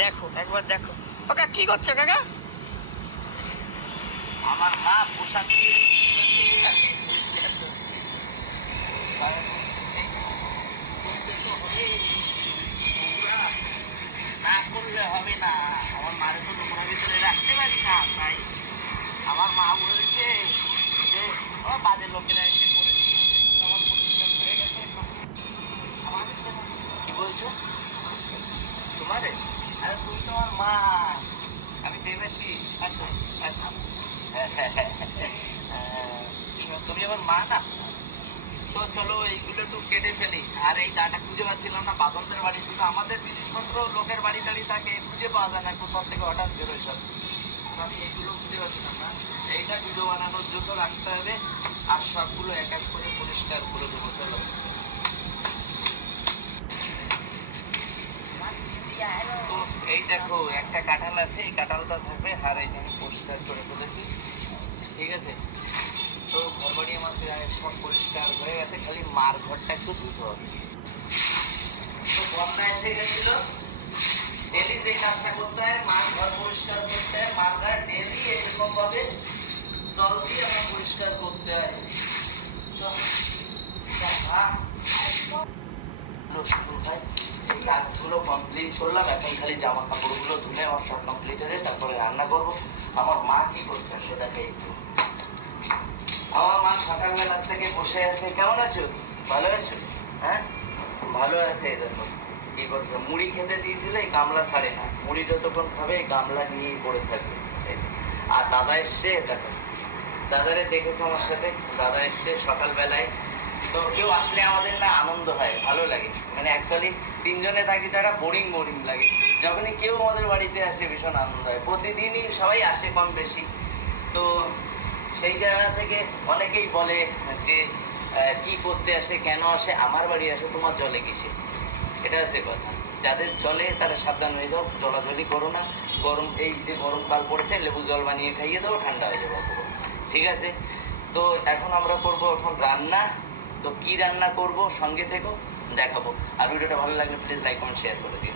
দেখো একবার দেখো। কাকা কি করছো কাকা? আমার মা পোশাক না করলে হবে না। আমার মারে তো তোমরা ভিতরে রাখতে পারি না, তাই আমার মা বলেছে যে বাজে লোকেরা এসে করে আমার পরিষ্কার হয়ে গেছে। কি বলছো তোমারে? আরে তুমি তো আমার মা, আমি দেবেশিস। আচ্ছা আচ্ছা, তুমি আমার মা না? তো চলো এইগুলো একটু কেটে ফেলি। আর এই দাটা খুঁজে পাচ্ছিলাম না, বাদনদের বাড়ি ছিল, আমাদের জিনিসপত্র লোকের বাড়ি টাড়ি থাকে, খুঁজে পাওয়া যায় না, কোথাও থেকে হঠাৎ বেরোয় সব। আমি এইগুলো খুঁজে পাচ্ছিলাম না, এইটা ভিডিও বানানোর জন্য রাখতে হবে। আর সবগুলো এক এক করে পরিষ্কার করে দেবো। চলো তো এই দেখো একটা কাঁঠাল আছে, এই কাঁঠালটা থাকবে। আর এই যে আমি পরিষ্কার করে ফেলেছি, ঠিক আছে? তো ঘর বাড়ি আমার প্রায় সব পরিষ্কার হয়ে গেছে, খালি মার ঘরটা একটু ধুতে হবে। তো বন্যা এসে গেছিল, ডেলি যে কাজটা করতে হয়, মার ঘর পরিষ্কার করতে হয়, মার ঘর ডেলি এরকম ভাবে জল দিয়ে আমার পরিষ্কার করতে হয়। এই কাজগুলো কমপ্লিট করলাম, এখন খালি জামা কাপড়গুলো ধুলে আমার সব কমপ্লিট হয়ে যায়, তারপরে রান্না করবো। আমার মা কি করছে সেটাকে একটু। আমার মা সকালবেলা থেকে বসে আছে। কেমন আছো? ভালো আছো? হ্যাঁ ভালো আছে। দেখো কি করছো, মুড়ি খেতে দিয়েছিলে, গামলা ছাড়ে না, মুড়ি যতক্ষণ খাবে গামলা নিয়েই পড়ে থাকবে। আর দাদা এসছে, দেখো দাদারে দেখেছো আমার সাথে, দাদা এসছে সকালবেলায়। তো কেউ আসলে আমাদের না আনন্দ হয়, ভালো লাগে। মানে অ্যাকচুয়ালি তিনজনে থাকি তো একটা বোরিং বোরিং লাগে, যখনই কেউ আমাদের বাড়িতে আসে ভীষণ আনন্দ হয়। প্রতিদিনই সবাই আসে কম বেশি। তো সেই জায়গা থেকে অনেকেই বলে যে কি করতে আসে, কেন আসে, আমার বাড়ি আসে, তোমার জলে কিসে? এটা হচ্ছে কথা। যাদের জলে তারা সাবধান হয়ে যাও, জলাজলি করো না। গরম, এই যে গরমকাল পড়েছে, লেবু জল বানিয়ে খাইয়ে দেবো, ঠান্ডা হয়ে যাবো, ঠিক আছে? তো এখন আমরা করবো এখন রান্না। তো কি রান্না করব সঙ্গে থেকো, দেখাবো। আর ভিডিওটা ভালো লাগলে প্লিজ লাইক কমেন্ট শেয়ার করে দিও।